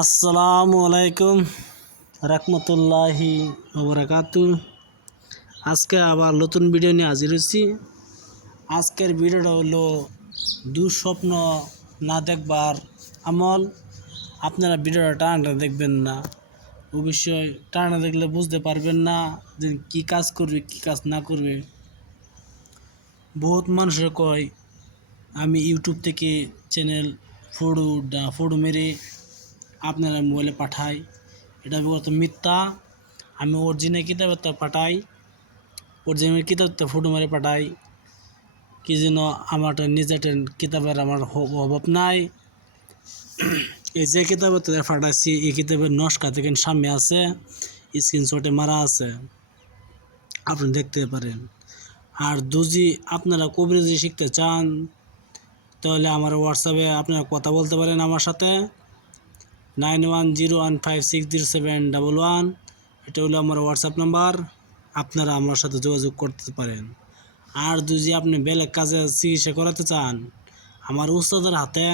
আসসালামু আলাইকুম রহমতুল্লাহি ওবরাকাতু আজকে আবার নতুন ভিডিও নিয়ে হাজির হচ্ছি আজকের ভিডিওটা হলো দুঃস্বপ্ন না দেখবার আমল। আপনারা ভিডিওটা টানাটা দেখবেন না। অবশ্যই টানা দেখলে বুঝতে পারবেন না যে কী কাজ করবে, কী কাজ না করবে। বহুত মানুষের কয়, আমি ইউটিউব থেকে চ্যানেল ফটো ফটো মেরে আপনারা মোবাইলে পাঠাই। এটা বিগত মিথ্যা। আমি অরিজিনাল কিতাবের তো পাঠাই। অরিজিনাল কিতাব তো ফটো মেরে পাঠাই। কি যেন আমার নিজের কিতাবের আমার অভাব নাই। এই যে কিতাবের তো পাঠাচ্ছি এই কিতাবের নস্কা থেকে সামনে আছে। স্ক্রিনশটে মারা আছে। আপনি দেখতে পারেন। আর দুজি আপনারা কবিরাজি শিখতে চান, তাহলে আমার হোয়াটসঅ্যাপে আপনারা কথা বলতে পারেন আমার সাথে। Nine one zero one five six zero seven double one. এটা হলো আমার হোয়াটসঅ্যাপ নাম্বার। আপনারা আমার সাথে যোগাযোগ করতে পারেন। আর যদি আপনি বেলেগ কাজে চিকিৎসা করাতে চান, আমার উস্তাদের হাতে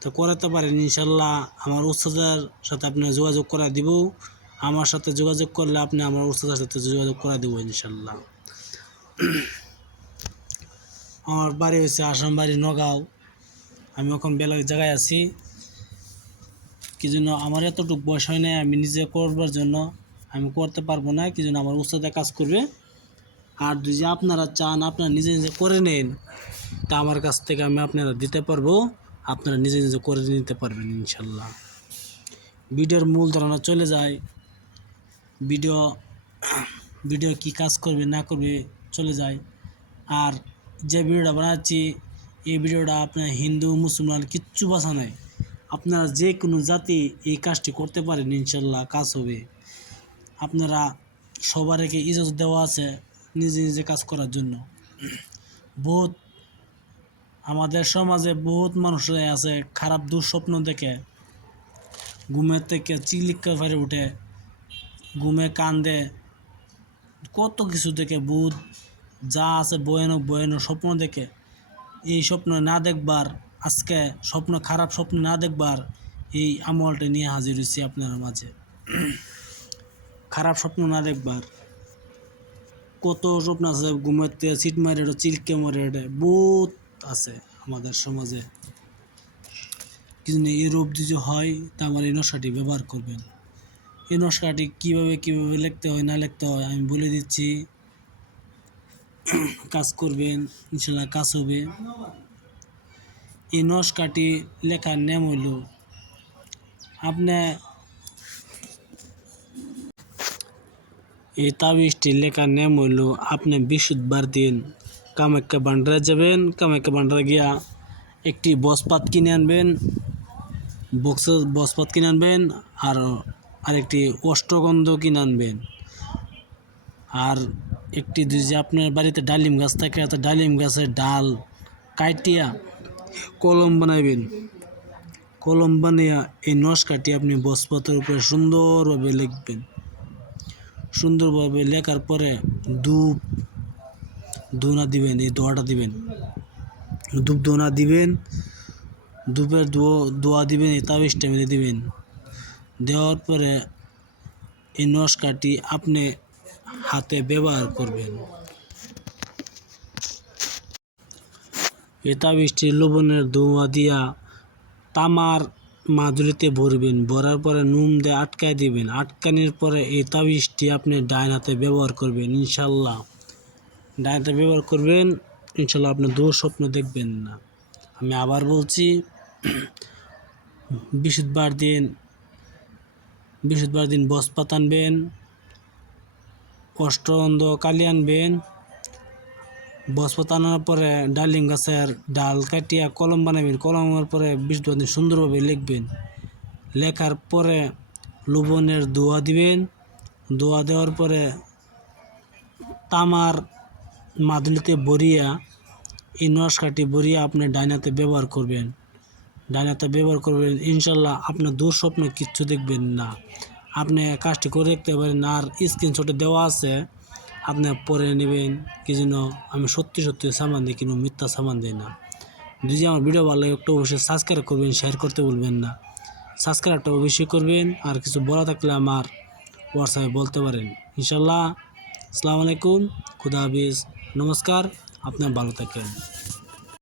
তো করাতে পারেন, ইনশাল্লাহ আমার উস্তাদের সাথে আপনি যোগাযোগ করে দিব। আমার সাথে যোগাযোগ করলে আপনি আমার উস্তাদের সাথে যোগাযোগ করে দেবো, ইনশাল্লাহ। আমার বাড়ি হচ্ছে আসাম বাড়ি নগাঁও। আমি এখন বেলেগ জায়গায় আছি। কি জন্য আমার এতটুকু বয়স হয় নাই, আমি নিজে করবার জন্য আমি করতে পারব না, কি জন্য আমার উস্তাদে কাজ করবে। আর যদি আপনারা চান, আপনারা নিজে নিজে করে নেন, তা আমার কাছ থেকে আমি আপনারা দিতে পারব, আপনারা নিজে নিজে করে নিতে পারবেন ইনশাল্লাহ। ভিডিওর মূল ধারণা চলে যায়, ভিডিও ভিডিও কি কাজ করবে, না করবে চলে যায়। আর যে ভিডিওটা বানাচ্ছি, এই ভিডিওটা আপনার হিন্দু, মুসলমান কিচ্ছু বাসা নাই। আপনারা যে কোনো জাতি এই কাজটি করতে পারেন, ইনশাল্লাহ কাজ হবে। আপনারা সবার সবারকে ইজাজত দেওয়া আছে নিজে নিজে কাজ করার জন্য। বহুত আমাদের সমাজে বহুত মানুষরাই আছে খারাপ দুঃস্বপ্ন দেখে ঘুমের থেকে চিলিকা ফেরে উঠে, ঘুমে কান্দে, কত কিছু দেখে ভূত যা আছে বয়ানো বয়ানো স্বপ্ন দেখে। এই স্বপ্ন না দেখবার আজকে স্বপ্ন, খারাপ স্বপ্ন না দেখবার এই আমলটা নিয়ে হাজির হয়েছি আপনার মাঝে। খারাপ স্বপ্ন না দেখবার। কত স্বপ্ন আছে ঘুমাতে চিট মারে চিলকে মারে বহুত আছে আমাদের সমাজে। কিন্তু এই রোগ যদি হয়, তা আমার এই নশাটি ব্যবহার করবেন। এই নশাটি কীভাবে কীভাবে লিখতে হয়, না লিখতে হয়, আমি বলে দিচ্ছি। কাজ করবেন, ইনশাল্লাহ কাজ হবে। এই নস্কাটি লেখার নেম হইল। আপনি এই তাবিজটি লেখার নেম হইল, আপনি বৃহস্পতিবার দিন। কামাখ্যা বান্ডারে যাবেন, কামাখ্যা বান্ডারে গিয়া একটি বসপাত কিনে আনবেন বক্স বসপাত কিনে আনবেন, আর আরেকটি অষ্টগন্ধ কিনে আনবেন। আর একটি যে আপনার বাড়িতে ডালিম গাছ থাকে, তো ডালিম গাছের ডাল কাটিয়া কলম বানাইবেন। কলম বানিয়া এই নস্কাটি আপনি বসপাতের উপরে সুন্দরভাবে লিখবেন। সুন্দরভাবে লেখার পরে ধূপ দোনা দিবেন, এই দোয়াটা দিবেন। ধূপ দোনা দিবেন, ধূপের দোয়া দিবেন, এই তাবিজটা মেরে দিবেন। দেওয়ার পরে এই নস্কাটি আপনি হাতে ব্যবহার করবেন। এই তাবিজটি লবণের ধোঁয়া দিয়া তামার মাদুরিতে ভরবেন। ভরার পরে নুন দিয়ে আটকায় দিবেন। আটকানোর পরে এই তাবিজটি আপনি ডাইন হাতে ব্যবহার করবেন, ইনশাল্লাহ। ডাইন হাতে ব্যবহার করবেন, ইনশাল্লাহ আপনি দূর স্বপ্ন দেখবেন না। আমি আবার বলছি বৃহস্পতিবার দিন বৃহস্পতিবার দিন বসপাত আনবেন অষ্টগন্ধ কালি আনবেন বসপাত আনার পরে ডালিম গাছের ডাল কাটিয়া কলম বানাবেন। কলমের পরে বৃহস্পতিবার দিন সুন্দরভাবে লিখবেন। লেখার পরে লবণের দোয়া দিবেন। দোয়া দেওয়ার পরে তামার মাদুলিতে বরিয়া এই নস্কাটি বরিয়া আপনি ডাইনাতে ব্যবহার করবেন। ডাইনাতে ব্যবহার করবেন, ইনশাল্লাহ আপনার দুঃস্বপ্ন কিচ্ছু দেখবেন না। আপনি কাজটি করে দেখতে পারেন, আর স্ক্রিনশটে দেওয়া আছে। আপনি পরে নেবেন, কি যেন আমি সত্যি সত্যি সামান দিই কিন্তু মিথ্যা সামান দিই না। যদি আমার ভিডিও ভালো লাগে, একটু অবশ্যই সাবস্ক্রাইব করবেন শেয়ার করতে বলবেন না। সাবস্ক্রাইবটা অবশ্যই করবেন, আর কিছু বলা থাকলে আমার হোয়াটসঅ্যাপে বলতে পারেন। ইনশাল্লাহ আসসালামু আলাইকুম, খুদা হাফিজ, নমস্কার আপনার ভালো থাকেন।